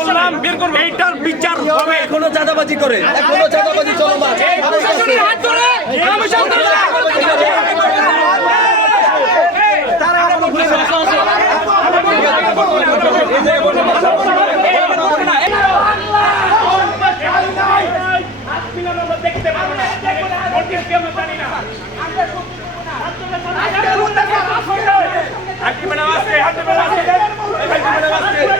বললাম এইটার বিচার হবে। এখনও চাঁদাবাজি করে। এখনও চাঁদাবাজি চলমান। দেখতে পাবো না আমরা জানি না আমরা হাত তুলে হাত তুলে